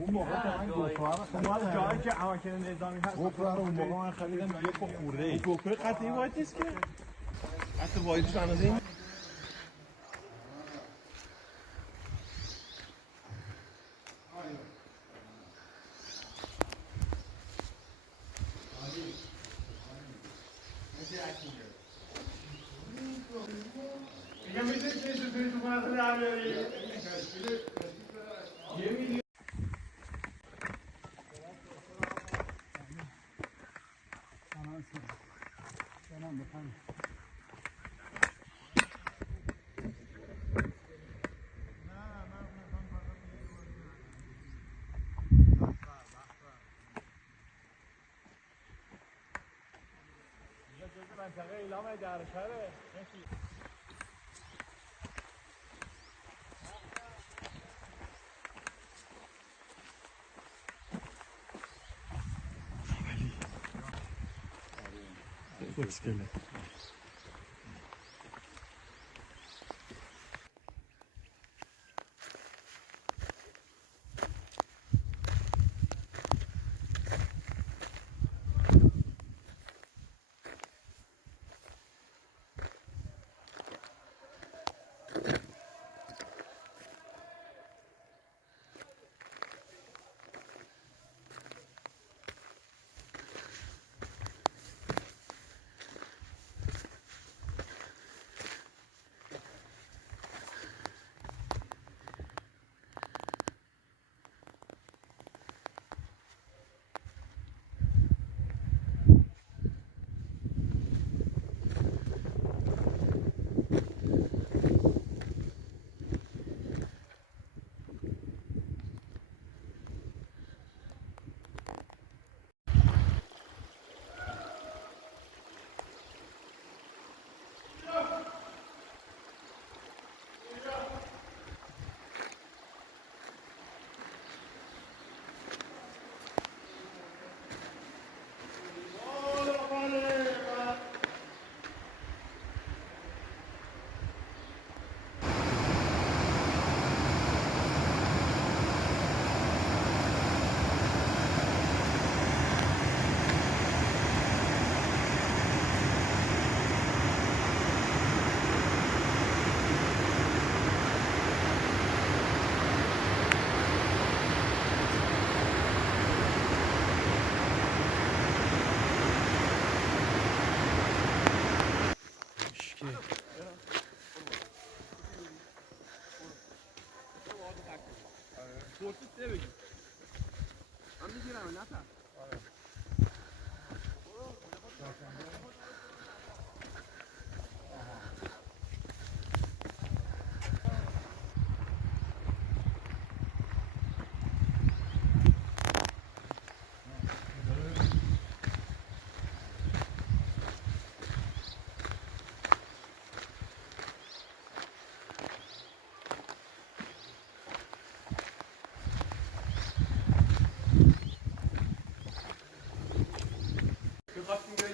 اون موقع که من گوپر جایی که اماکن نظامی هست گوپر رو اون موقع من خریدم یک خورده ای گوپر قطعی واید نیست که قطع وایدش اندازه این میگم میشه چیزی توی تو کنه در بیاری منطقه اعلام درشهره خوشگله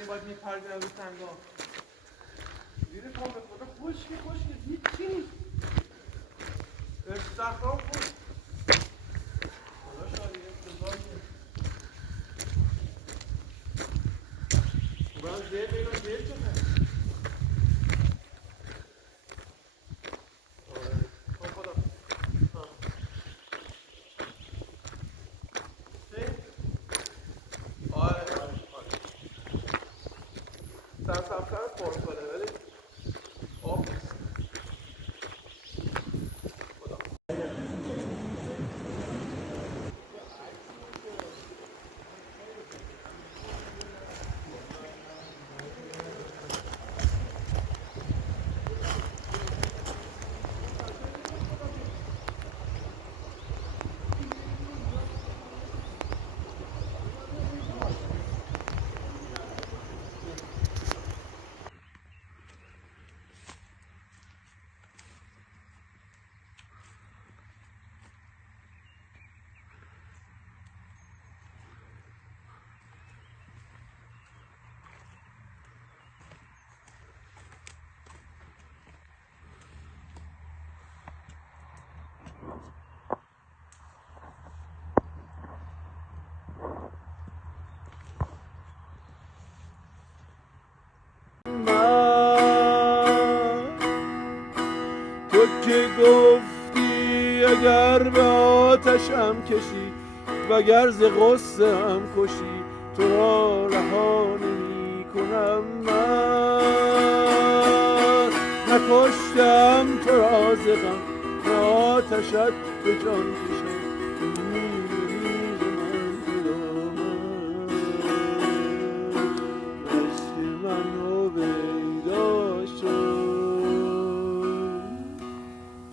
باید میپردن رو سنگا زیر پا به خدا خشکی هیچی نیست استخرام کن خدا شاید افتضاحی برای زیر بیرون زیر شده که گفتی اگر به آتشم کشی وگر ز غصه هم کشی تو را رها نمی کنم من نکشتم تو را ز غم به آتشت به جان کشم می‌ریز من کدامم دست من پیدا شد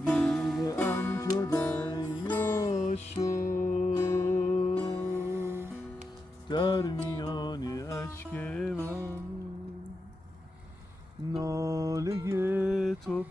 دیده ام چو دریا شد در میان اشک من ناله تو